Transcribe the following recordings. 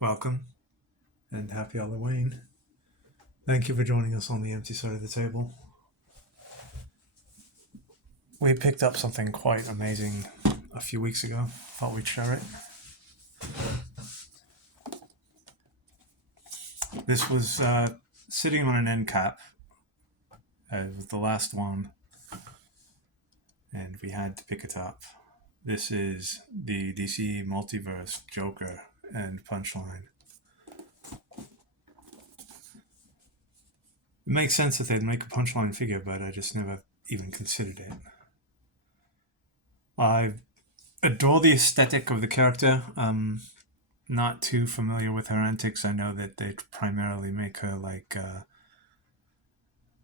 Welcome and happy Halloween. Thank you for joining us on the empty side of the table. We picked up something quite amazing a few weeks ago. Thought we'd share it. This was sitting on an end cap. It was the last one, and we had to pick it up. This is the DC Multiverse Joker and Punchline. It makes sense that they'd make a Punchline figure, but I just never even considered it. I adore the aesthetic of the character. Not too familiar with her antics. I know that they primarily make her like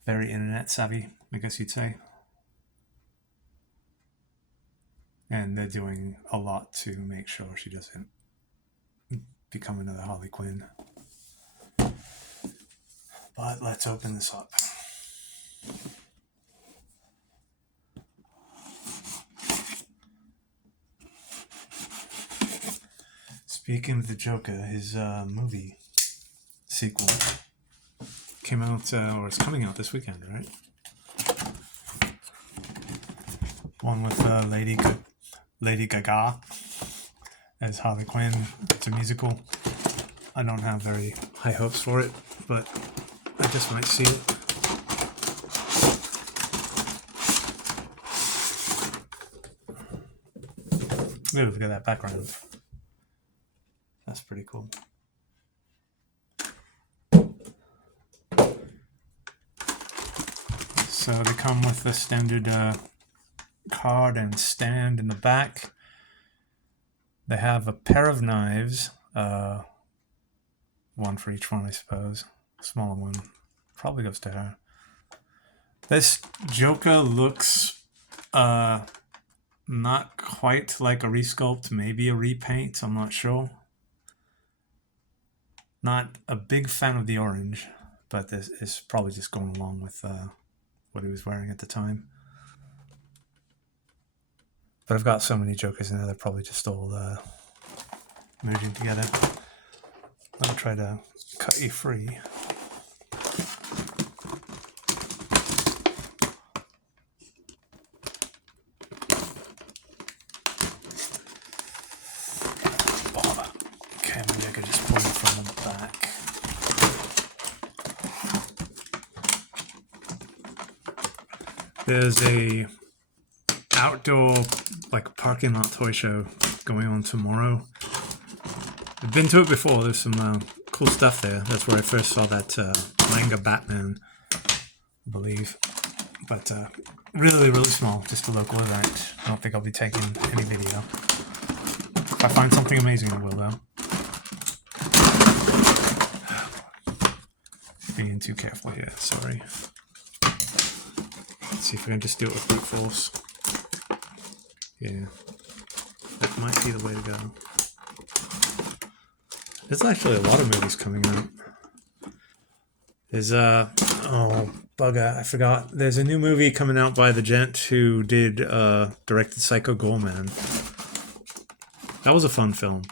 very internet savvy, I guess you'd say. And they're doing a lot to make sure she doesn't become another Harley Quinn. But let's open this up. Speaking of the Joker, his movie sequel came out, or is coming out this weekend, right? One with Lady Gaga as Harley Quinn. It's a musical. I don't have very high hopes for it, but I just might see it. Ooh, look at that background. That's pretty cool. So they come with the standard card and stand in the back. They have a pair of knives, one for each one, I suppose. Smaller one probably goes to her. This Joker looks not quite like a resculpt, maybe a repaint, I'm not sure. Not a big fan of the orange, but this is probably just going along with what he was wearing at the time. But I've got so many Jokers in there, they're probably just all merging together. Let me try to cut you free. Okay, maybe I could just pull it from the back. There's a outdoor like parking lot toy show going on tomorrow. I've been to it before. There's some cool stuff there. That's where I first saw that manga Batman, I believe. But really, really small. Just a local event. I don't think I'll be taking any video. If I find something amazing, I will, though. Being too careful here. Sorry. Let's see if I can just do it with brute force. Yeah. That might be the way to go. There's actually a lot of movies coming out. There's oh bugger, I forgot. There's a new movie coming out by the gent who did directed Psycho Goreman. That was a fun film.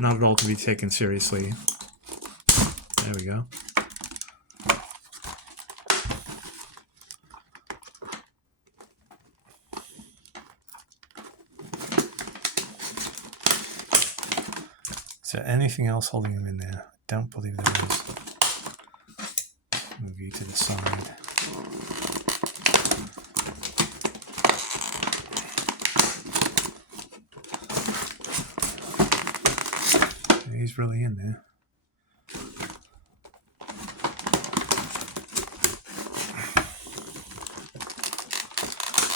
Not at all to be taken seriously. There we go. Is there anything else holding him in there? I don't believe there is. Move you to the side. He's really in there.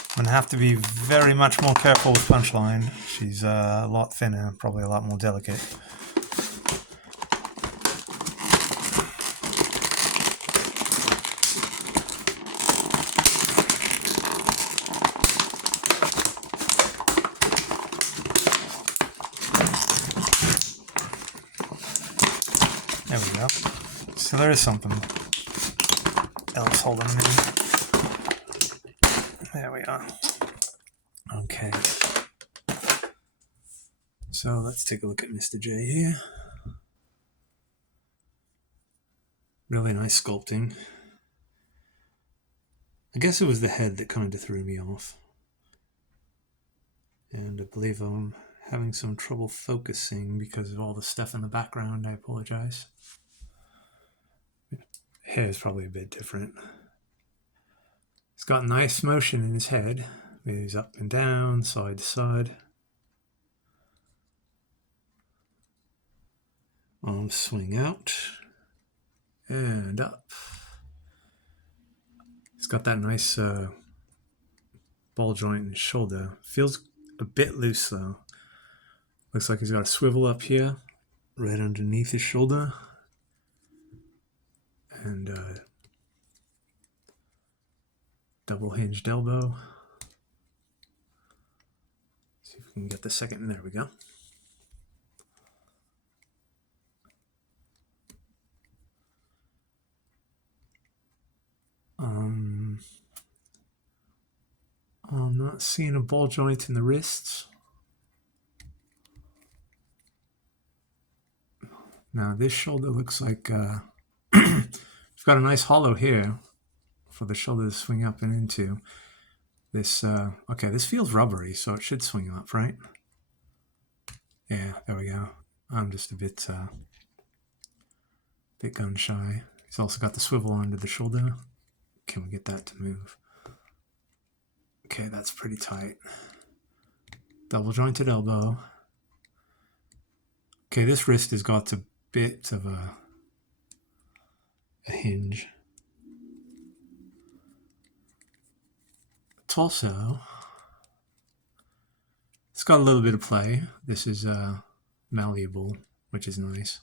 I'm going to have to be very much more careful with Punchline. She's a lot thinner, probably a lot more delicate. There we go. So there is something else holding me. There we are. Okay. So let's take a look at Mr. J here. Really nice sculpting. I guess it was the head that kind of threw me off. And I believe I'm having some trouble focusing because of all the stuff in the background. I apologize. Hair is probably a bit different. He's got nice motion in his head. Moves up and down, side to side. Arms swing out and up. He's got that nice ball joint in his shoulder. Feels a bit loose though. Looks like he's got a swivel up here, right underneath his shoulder. And double hinged elbow. See if we can get the second. There we go. I'm not seeing a ball joint in the wrists. Now this shoulder looks like we've got a nice hollow here for the shoulder to swing up and into. This okay, this feels rubbery, so it should swing up, right? Yeah, there we go. I'm just a bit gun shy. He's also got the swivel under the shoulder. Can we get that to move? Okay, that's pretty tight. Double jointed elbow. Okay, this wrist has got a bit of a hinge. Torso. It's got a little bit of play. This is malleable, which is nice.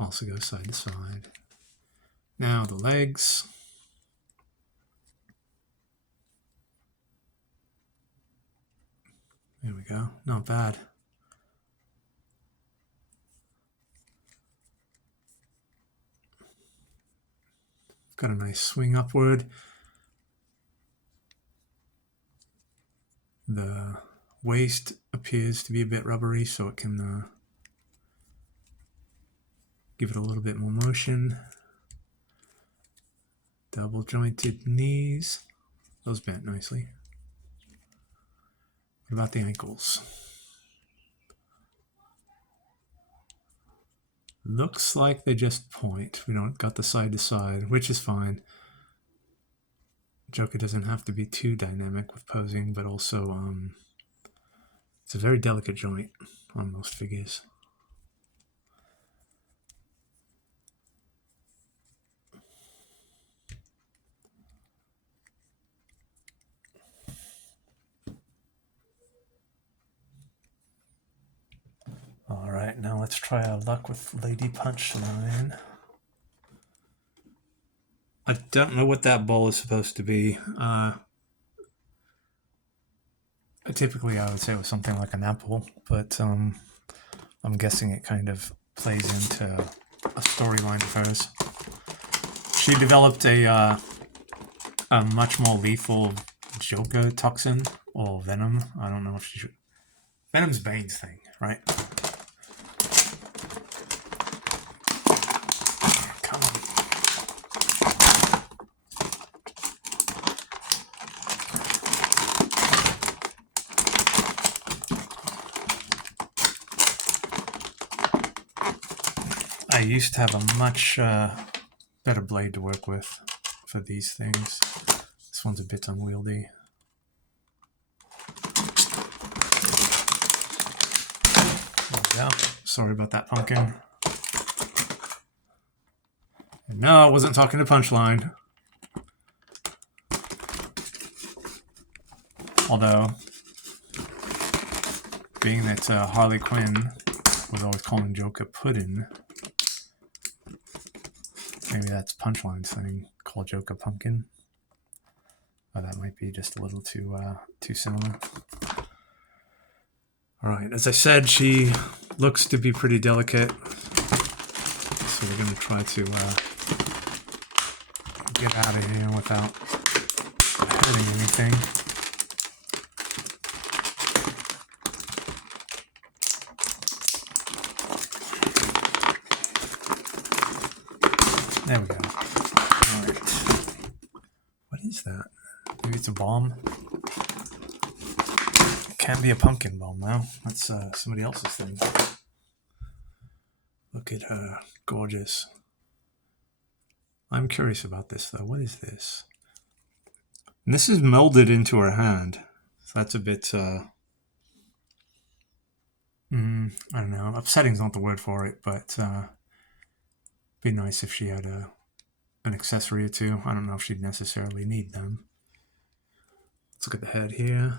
Also goes side to side. Now the legs. There we go. Not bad. Got a nice swing upward. The waist appears to be a bit rubbery, so it can give it a little bit more motion. Double jointed knees. Those bent nicely. What about the ankles? Looks like they just point. We don't got the side to side, which is fine. Joker doesn't have to be too dynamic with posing, but also it's a very delicate joint on most figures. All right, now let's try our luck with Lady Punchline. I don't know what that ball is supposed to be. Typically, I would say it was something like an apple, but I'm guessing it kind of plays into a storyline of hers. She developed a much more lethal Joker toxin or venom. I don't know if she should. Venom's Bane's thing, right? Come on. I used to have a much better blade to work with for these things. This one's a bit unwieldy. There we go. Sorry about that, pumpkin. No, I wasn't talking to Punchline. Although, being that Harley Quinn was always calling Joker Puddin', maybe that's Punchline's thing, call Joker Pumpkin. Oh, that might be just a little too similar. Alright, as I said, she looks to be pretty delicate. So we're going to try to get out of here without hurting anything. There we go. All right. What is that? Maybe it's a bomb? It can't be a pumpkin bomb now. That's somebody else's thing. Look at her. Gorgeous. I'm curious about this, though. What is this? And this is melded into her hand. So that's a bit, I don't know. Upsetting's not the word for it, but be nice if she had an accessory or two. I don't know if she'd necessarily need them. Let's look at the head here.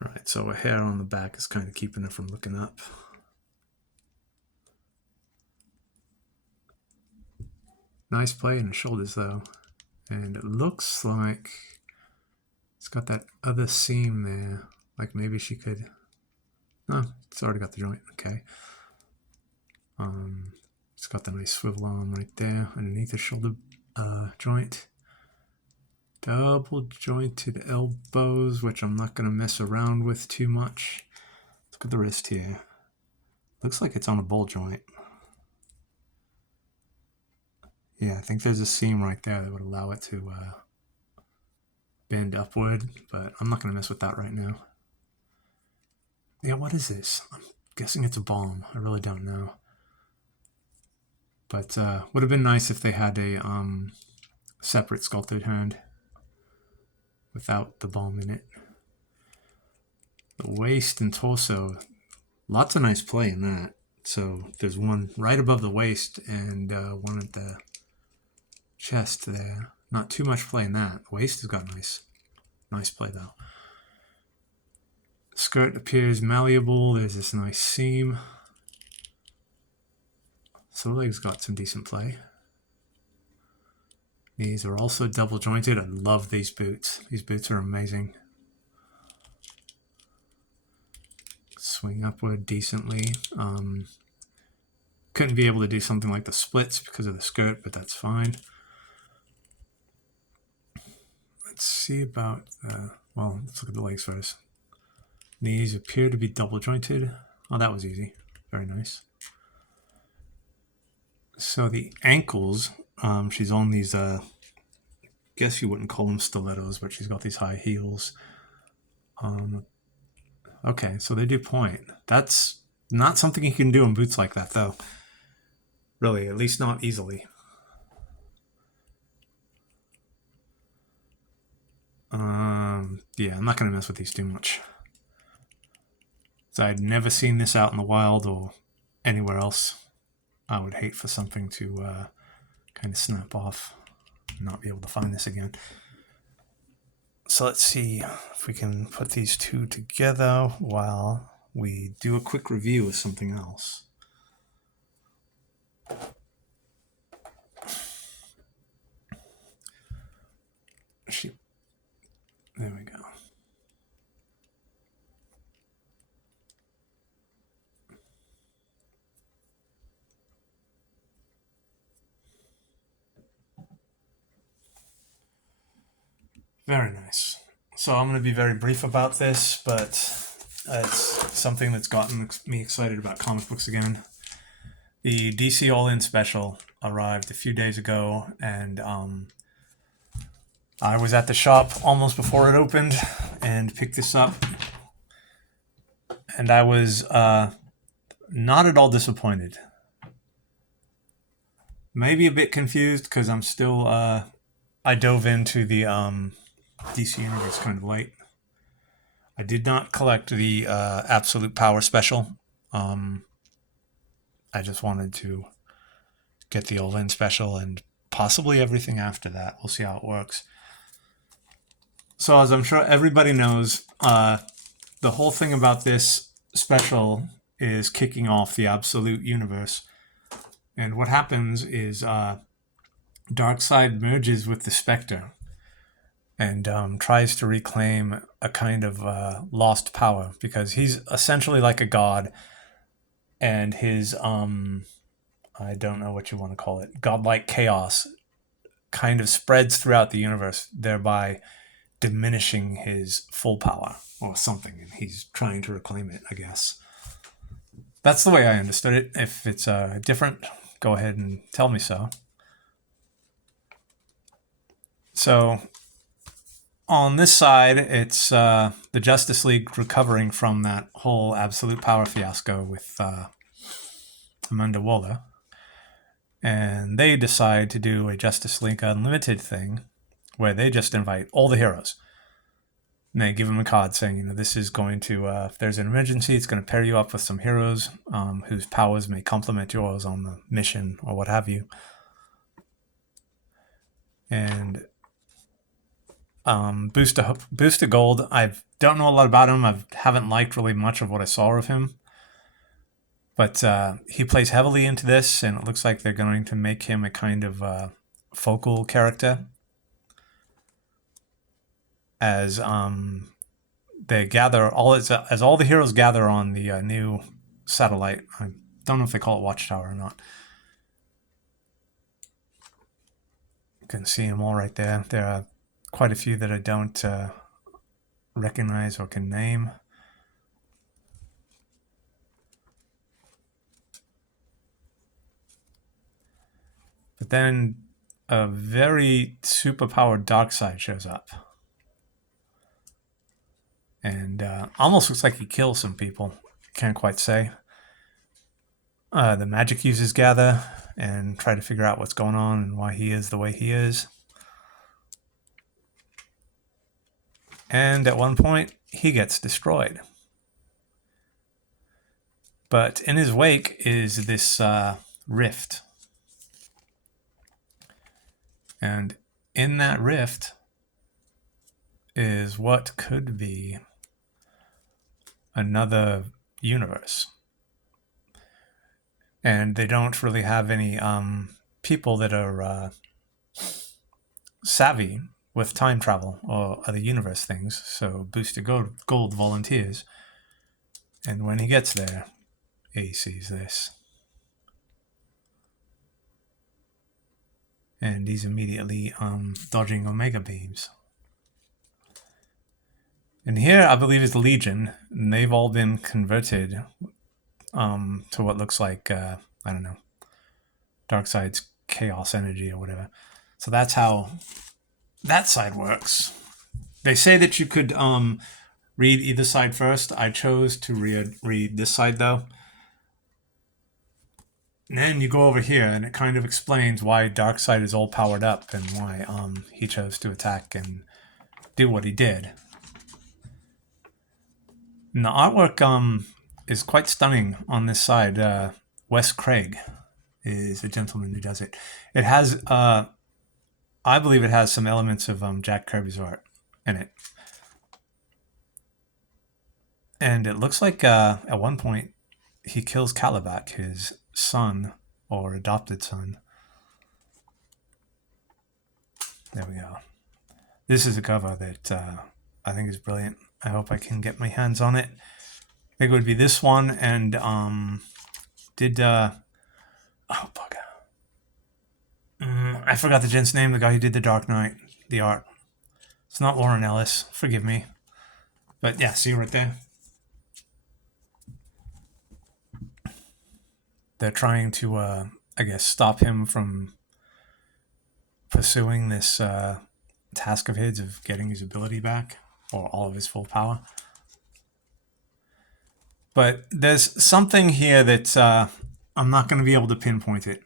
Right, so her hair on the back is kind of keeping her from looking up. Nice play in the shoulders, though. And it looks like it's got that other seam there. Like maybe she could... Oh, it's already got the joint. Okay. It's got the nice swivel arm right there underneath the shoulder joint. Double jointed elbows, which I'm not going to mess around with too much. Look at the wrist here. Looks like it's on a ball joint. Yeah, I think there's a seam right there that would allow it to bend upward, but I'm not going to mess with that right now. Yeah, what is this? I'm guessing it's a bomb. I really don't know. But would have been nice if they had a separate sculpted hand without the bomb in it. The waist and torso, lots of nice play in that. So there's one right above the waist and one at the chest there. Not too much play in that. The waist has got nice play though. Skirt appears malleable. There's this nice seam. So the leg's got some decent play. These are also double jointed. I love these boots. These boots are amazing. Swing upward decently. Couldn't be able to do something like the splits because of the skirt, but that's fine. Let's see about well, let's look at the legs first. Knees appear to be double jointed. Oh, that was easy. Very nice. So the ankles, she's on these, guess you wouldn't call them stilettos, but she's got these high heels. Okay, so they do point. That's not something you can do in boots like that, though. Really, at least not easily. Yeah, I'm not going to mess with these too much. So I'd never seen this out in the wild or anywhere else. I would hate for something to kind of snap off and not be able to find this again. So let's see if we can put these two together while we do a quick review of something else. There we go. Very nice. So I'm going to be very brief about this, but it's something that's gotten me excited about comic books again. The DC All-In Special arrived a few days ago, and I was at the shop almost before it opened and picked this up. And I was not at all disappointed. Maybe a bit confused because I'm still... I dove into the DC Universe kind of late. I did not collect the Absolute Power Special. I just wanted to get the All-In Special and possibly everything after that. We'll see how it works. So as I'm sure everybody knows, the whole thing about this special is kicking off the Absolute Universe. And what happens is Darkseid merges with the Spectre and tries to reclaim a kind of lost power, because he's essentially like a god, and his, I don't know what you want to call it, godlike chaos kind of spreads throughout the universe, thereby diminishing his full power or something, and he's trying to reclaim it, I guess. That's the way I understood it. If it's different, go ahead and tell me so. So on this side, it's the Justice League recovering from that whole absolute power fiasco with Amanda Waller. And they decide to do a Justice League Unlimited thing where they just invite all the heroes. And they give them a card saying, this is going to, if there's an emergency, it's going to pair you up with some heroes whose powers may complement yours on the mission or what have you. And Booster Gold, I don't know a lot about him. I haven't liked really much of what I saw of him. But he plays heavily into this, and it looks like they're going to make him a kind of focal character. As they gather, as all the heroes gather on the new satellite. I don't know if they call it Watchtower or not. You can see them all right there. There are quite a few that I don't recognize or can name. But then a very superpowered Darkseid shows up. And almost looks like he kills some people. Can't quite say. The magic users gather and try to figure out what's going on and why he is the way he is. And at one point, he gets destroyed. But in his wake is this rift. And in that rift is what could be another universe. And they don't really have any people that are savvy with time travel or other universe things. So Booster Gold volunteers. And when he gets there, he sees this. And he's immediately dodging Omega beams. And here, I believe, is the Legion, and they've all been converted to what looks like, I don't know, Darkseid's chaos energy or whatever. So that's how that side works. They say that you could read either side first. I chose to read this side, though. And then you go over here, and it kind of explains why Darkseid is all powered up and why he chose to attack and do what he did. And the artwork is quite stunning on this side. Wes Craig is the gentleman who does it. It has, I believe it has some elements of Jack Kirby's art in it. And it looks like at one point he kills Calabac, his son or adopted son. There we go. This is a cover that I think is brilliant. I hope I can get my hands on it. I think it would be this one and oh bugger. I forgot the gent's name, the guy who did The Dark Knight, the art. It's not Warren Ellis, forgive me. But yeah, see right there? They're trying to, I guess, stop him from pursuing this task of his of getting his ability back, or all of his full power. But there's something here that I'm not going to be able to pinpoint it.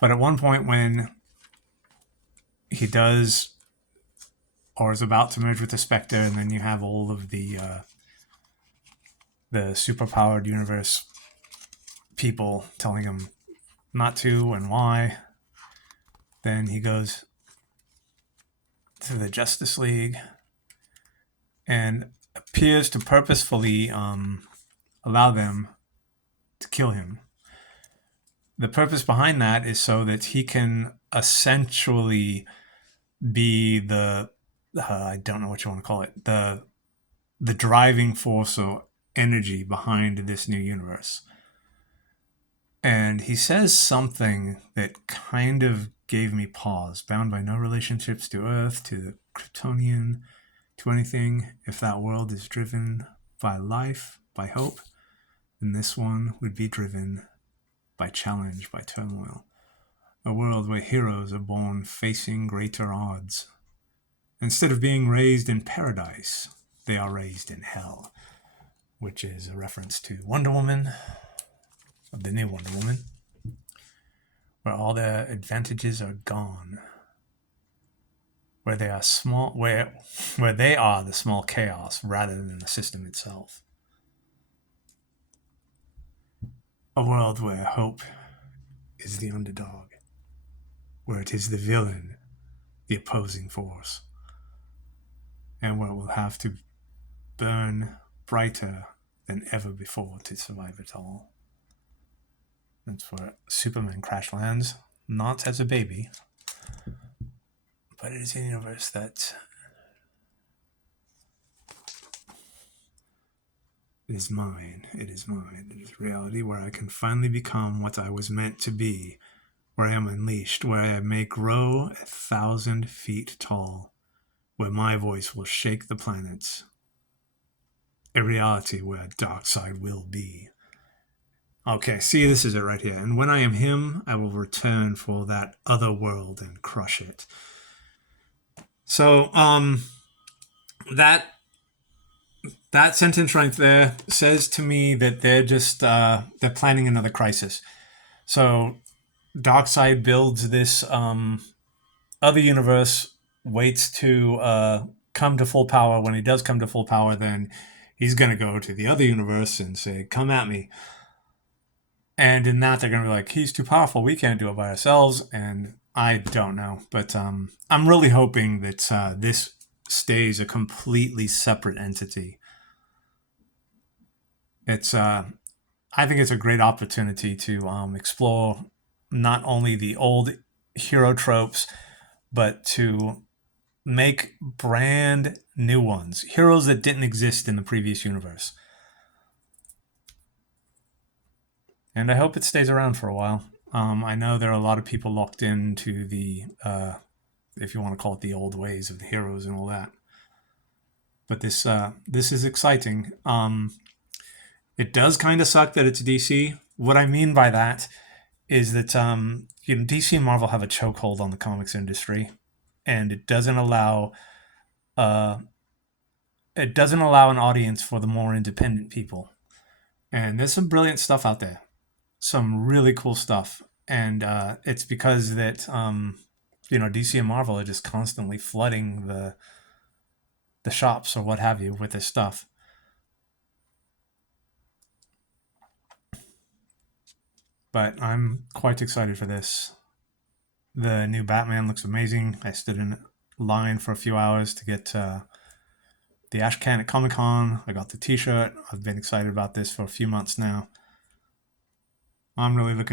But at one point when he does, or is about to merge with the Spectre, and then you have all of the superpowered universe people telling him not to and why, then he goes to the Justice League and appears to purposefully allow them to kill him. The purpose behind that is so that he can essentially be the I don't know what you want to call it, the driving force or energy behind this new universe. And he says something that kind of gave me pause, bound by no relationships to Earth, to the Kryptonian, to anything. If that world is driven by life, by hope, then this one would be driven by challenge, by turmoil. A world where heroes are born facing greater odds. Instead of being raised in paradise, they are raised in hell, which is a reference to Wonder Woman, of the new Wonder Woman, where all their advantages are gone, where they are small, where they are the small chaos rather than the system itself. A world where hope is the underdog, where it is the villain, the opposing force, and where it will have to burn brighter than ever before to survive it all. That's where Superman crash lands, not as a baby, but it is a universe that is mine. It is mine. It is reality where I can finally become what I was meant to be, where I am unleashed, where I may grow 1,000 feet tall, where my voice will shake the planets. A reality where Darkseid will be. Okay, see, this is it right here. And when I am him, I will return for that other world and crush it. So, that sentence right there says to me that they're just they're planning another crisis. So, Darkseid builds this other universe, waits to come to full power. When he does come to full power, then he's going to go to the other universe and say, "Come at me." And in that, they're going to be like, he's too powerful. We can't do it by ourselves. And I don't know. But I'm really hoping that this stays a completely separate entity. It's I think it's a great opportunity to explore not only the old hero tropes, but to make brand new ones. Heroes that didn't exist in the previous universe. And I hope it stays around for a while. I know there are a lot of people locked into the, if you want to call it the old ways of the heroes and all that. But this is exciting. It does kind of suck that it's DC. What I mean by that is that DC and Marvel have a chokehold on the comics industry, and it doesn't allow an audience for the more independent people. And there's some brilliant stuff out there. Some really cool stuff, and it's because that DC and Marvel are just constantly flooding the shops or what have you with this stuff. But I'm quite excited for this. The new Batman looks amazing. I stood in line for a few hours to get the Ashcan at Comic-Con. I got the t-shirt. I've been excited about this for a few months now. I'm really looking